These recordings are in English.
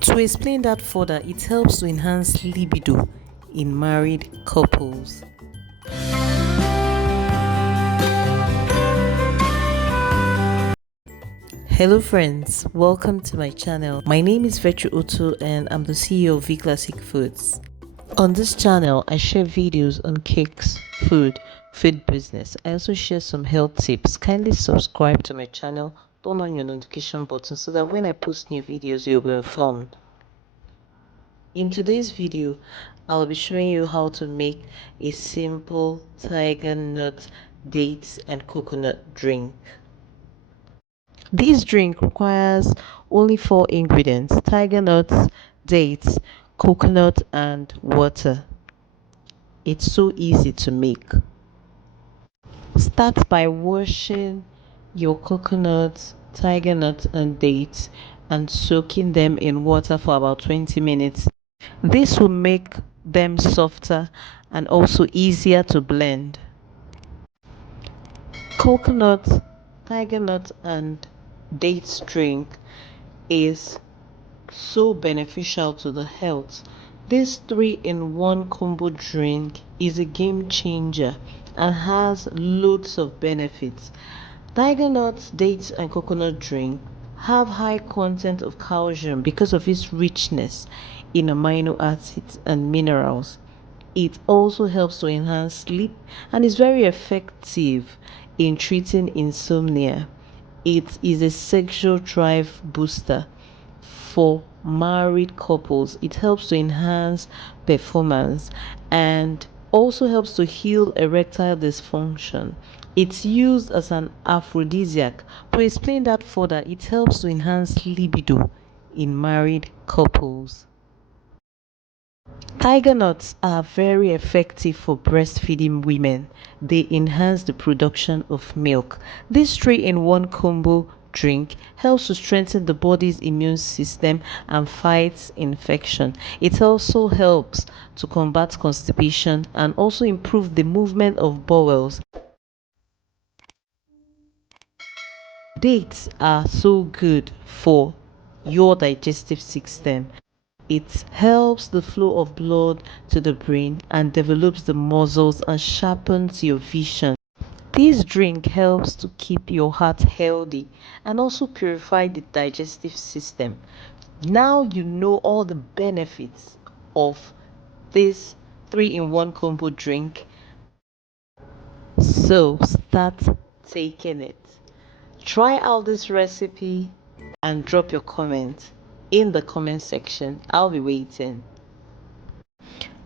To explain that further, it helps to enhance libido in married couples. Hello friends, welcome to my channel. My name is Vetri Otto and I'm the CEO of V Classic Foods. On this channel, I share videos on cakes, food business. I also share some health tips. Kindly subscribe to my channel, turn on your notification button so that when I post new videos, you'll be informed. In today's video, I'll be showing you how to make a simple tiger nut, dates and coconut drink. This drink requires only 4 ingredients: tiger nuts, dates, coconut, and water. It's so easy to make. Start by washing your coconuts, tiger nuts, and dates and soaking them in water for about 20 minutes. This will make them softer and also easier to blend. Coconut, tiger nut, and dates drink is so beneficial to the health. This 3-in-1 combo drink is a game changer and has loads of benefits. Tiger nuts, dates, and coconut drink have high content of calcium because of its richness in amino acids and minerals. It also helps to enhance sleep and is very effective in treating insomnia. It is a sexual drive booster for married couples. It helps to enhance performance and also helps to heal erectile dysfunction. It's used as an aphrodisiac. To explain that further, it helps to enhance libido in married couples. Tiger nuts are very effective for breastfeeding women. They enhance the production of milk. This 3-in-1 combo drink helps to strengthen the body's immune system and fights infection. It also helps to combat constipation and also improve the movement of bowels. Dates are so good for your digestive system. It helps the flow of blood to the brain and develops the muscles and sharpens your vision. This drink helps to keep your heart healthy and also purify the digestive system. Now you know all the benefits of this 3-in-1 combo drink. So start taking it. Try out this recipe and drop your comment in the comment section. I'll be waiting.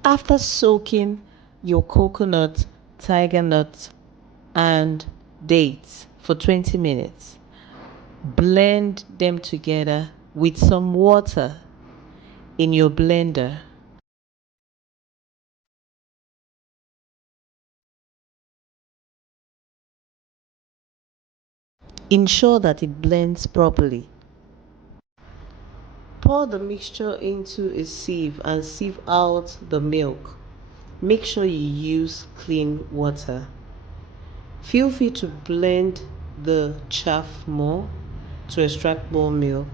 After soaking your coconut, tiger nut, and dates for 20 minutes, blend them together with some water in your blender. Ensure that it blends properly. Pour the mixture into a sieve and sieve out the milk. Make sure you use clean water. Feel free to blend the chaff more to extract more milk.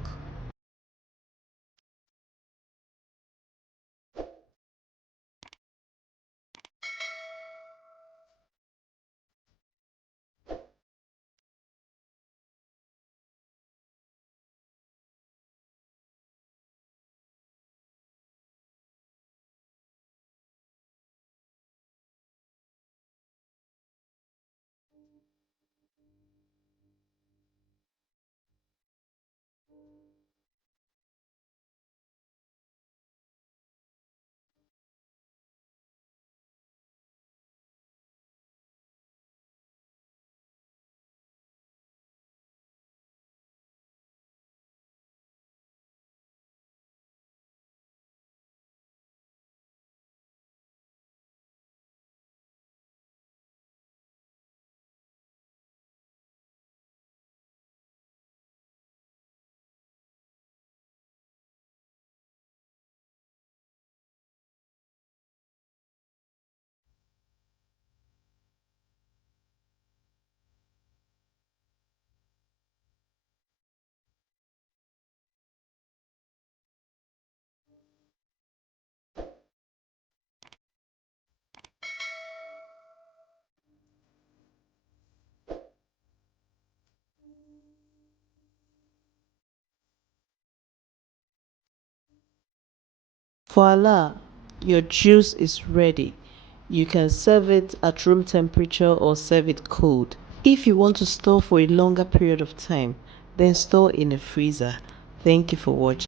Voila! Your juice is ready. You can serve it at room temperature or serve it cold. If you want to store for a longer period of time, then store in a freezer. Thank you for watching.